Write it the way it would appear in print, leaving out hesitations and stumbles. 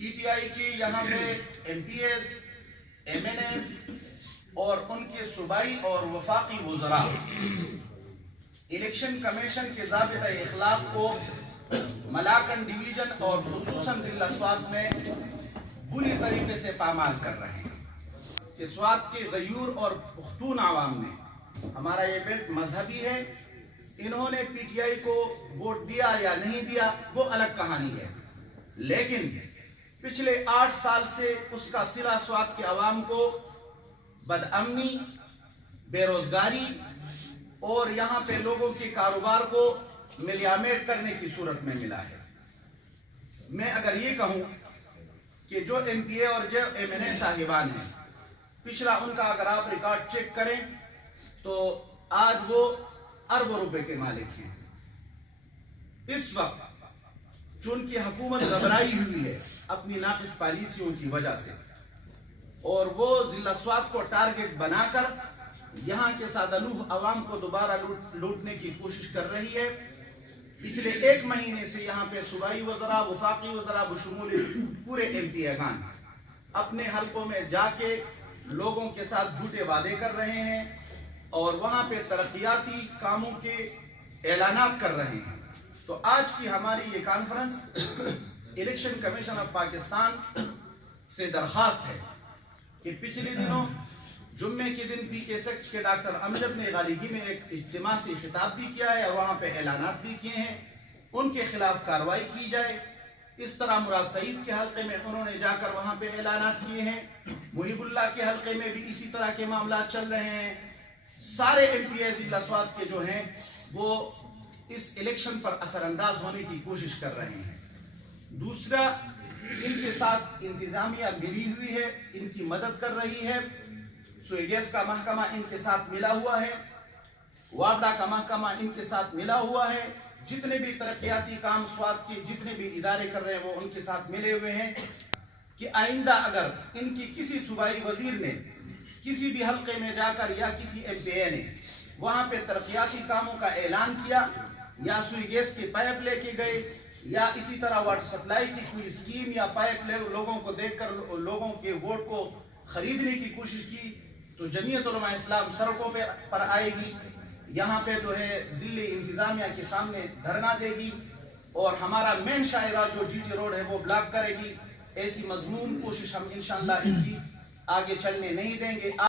P T I کی یہاں پہ M P As, M N As اور ان کے صوبائی اور وفاقی وزراء الیکشن کمیشن کے ضابطۂ اخلاق کو ملاکنڈ ڈویژن اور خصوصاً ضلع سوات میں بری طریقے سے پامال کر رہے ہیں کہ سوات کے غیور اور پختون عوام نے، ہمارا یہ بیلٹ مذہبی ہے، انہوں نے پی ٹی آئی کو ووٹ دیا یا نہیں دیا وہ الگ کہانی ہے، لیکن پچھلے 8 سال سے اس کا صلہ سوات کے عوام کو بدامنی، بے روزگاری اور یہاں پہ لوگوں کے کاروبار کو ملیامیٹ کرنے کی صورت میں ملا ہے۔ میں اگر یہ کہوں کہ جو ایم پی اے اور جو ایم این اے صاحبان ہیں، پچھلا ان کا اگر آپ ریکارڈ چیک کریں تو آج وہ اربوں روپے کے مالک ہیں۔ اس وقت جو ان کی حکومت گھبرائی ہوئی ہے اپنی ناقص پالیسیوں کی وجہ سے، اور وہ ضلع سوات کو ٹارگٹ بنا کر یہاں کے سادالوح عوام کو دوبارہ لوٹنے کی کوشش کر رہی ہے۔ پچھلے 1 مہینے سے یہاں پہ صوبائی وزراء، وفاقی وزراء بشمول پورے ایم پی اے گان اپنے حلقوں میں جا کے لوگوں کے ساتھ جھوٹے وعدے کر رہے ہیں اور وہاں پہ ترقیاتی کاموں کے اعلانات کر رہے ہیں۔ تو آج کی ہماری یہ conference election commission of Pakistan سے درخواست ہے کہ پچھلے دنوں جمعے کے دن پی کے سیکس کے ڈاکٹر امجد نے غالگی میں ایک اجتماع سے خطاب بھی کیا ہے اور وہاں پہ اعلانات بھی کیے ہیں، ان کے خلاف کارروائی کی جائے۔ اس طرح مراد سعید کے حلقے میں انہوں نے جا کر وہاں پہ اعلانات کیے ہیں، محب اللہ کے حلقے میں بھی اسی طرح کے معاملات چل رہے ہیں۔ سارے ایم پی اے ضلع سوات کے جو ہیں وہ اس الیکشن پر اثر انداز ہونے کی کوشش کر رہے ہیں۔ دوسرا، ان کے ساتھ انتظامیہ ملی ہوئی ہے، ان کی مدد کر رہی ہے۔ سوئے گیس کا محکمہ ان کے ساتھ ملا ہوا ہے، وابڈا کا محکمہ ان کے ساتھ ملا ہوا ہے، جتنے بھی ترقیاتی کام سوات کے جتنے بھی ادارے کر رہے ہیں وہ ان کے ساتھ ملے ہوئے ہیں کہ آئندہ اگر ان کی کسی صوبائی وزیر نے کسی بھی حلقے میں جا کر یا کسی ایم پی اے نے وہاں پہ ترقیاتی کاموں کا اعلان کیا یا سوئی گیس کے پائپ لے کے گئے یا اسی طرح واٹر سپلائی کی کوئی اسکیم یا پائپ لے لوگوں کو دیکھ کر لوگوں کے ووٹ کو خریدنے کی کوشش کی تو جمعیت علماء اسلام سڑکوں پر آئے گی، یہاں پہ جو ہے ضلع انتظامیہ کے سامنے دھرنا دے گی اور ہمارا مین شاہراہ جو جی ٹی روڈ ہے وہ بلاک کرے گی۔ ایسی مضمون کوشش ہم انشاءاللہ ان کی آگے چلنے نہیں دیں گے۔